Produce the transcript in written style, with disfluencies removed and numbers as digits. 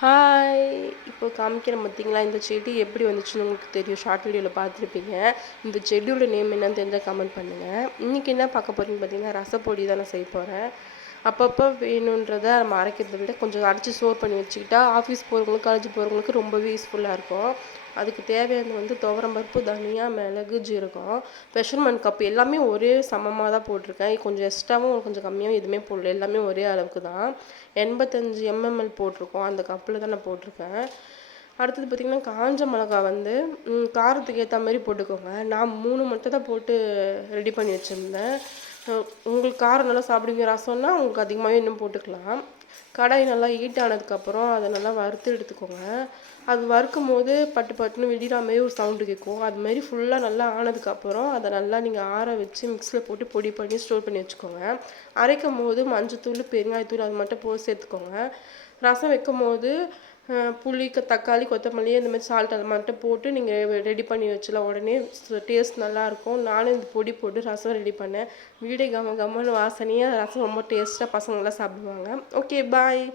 Hi! இப்போ காமிக்கிறேன் பார்த்தீங்களா, இந்த செடி எப்படி வந்துச்சுன்னு உங்களுக்கு தெரியும். ஷார்ட் வீடியோவில் பார்த்துருப்பீங்க. இந்த செடியோட நேம் என்னன்னு தெரிஞ்சா கமெண்ட் பண்ணுங்கள். இன்றைக்கி என்ன பார்க்க போகிறீங்கன்னு பார்த்தீங்கன்னா, ரசப்பொடி தான் நான் செய்ய போகிறேன். அப்பப்போ வேணுன்றத நம்ம அரைக்கிறத விட கொஞ்சம் அரைச்சி ஸ்டோர் பண்ணி வச்சுக்கிட்டா, ஆஃபீஸ் போகிறவங்களுக்கு, காலேஜ் போகிறவங்களுக்கு ரொம்பவே யூஸ்ஃபுல்லாக இருக்கும். அதுக்கு தேவையானது வந்து துவரம்பருப்பு, தனியா, மிளகு, ஜீரகம், மெஷர்மெண்ட் கப் எல்லாமே ஒரே சமமாக தான் போட்டிருக்கேன். கொஞ்சம் எக்ஸ்ட்ராவும் கொஞ்சம் கம்மியாகவும் எதுவுமே போடல. எல்லாமே ஒரே அளவுக்கு தான். 85 எம்எம்எல் போட்டிருக்கோம். அந்த கப்பில் தான் நான் போட்டிருக்கேன். அடுத்தது பார்த்திங்கன்னா, காஞ்ச மிளகா வந்து காரத்துக்கு ஏற்ற மாதிரி போட்டுக்கோங்க. நான் 3 மட்டும் தான் போட்டு ரெடி பண்ணி வச்சுருந்தேன். உங்களுக்கு காரம் நல்லா சாப்பிடுவீங்க, ரசம்னா உங்களுக்கு அதிகமாகவே இன்னும் போட்டுக்கலாம். கடாய் நல்லா ஹீட் ஆனதுக்கப்புறம் அதை நல்லா வறுத்து எடுத்துக்கோங்க. அது வறுக்கும் போது பட்டு பட்டுன்னு வெடிக்கிற மாதிரி ஒரு சவுண்டு கேட்கும். அதுமாரி ஃபுல்லாக நல்லா ஆனதுக்கப்புறம் அதை நல்லா நீங்கள் ஆற வச்சு மிக்ஸியில் போட்டு பொடி பண்ணி ஸ்டோர் பண்ணி வச்சுக்கோங்க. அரைக்கும் போது மஞ்சத்தூள், பெருங்காயத்தூள் அது மட்டும் போட்டு சேர்த்துக்கோங்க. ரசம் வைக்கும் போது புளி, தக்காளி, கொத்தமல்லி இந்த மாதிரி சால்ட் அதை மட்டும் போட்டு நீங்கள் ரெடி பண்ணி வச்சலாம். உடனே டேஸ்ட் நல்லாயிருக்கும். நானும் இந்த பொடி போட்டு ரசம் ரெடி பண்ணேன். வீடே கம்மன்னு வாசனையாக ரசம் ரொம்ப டேஸ்ட்டாக பசங்களாம் சாப்பிடுவாங்க. ஓகே, பாய்.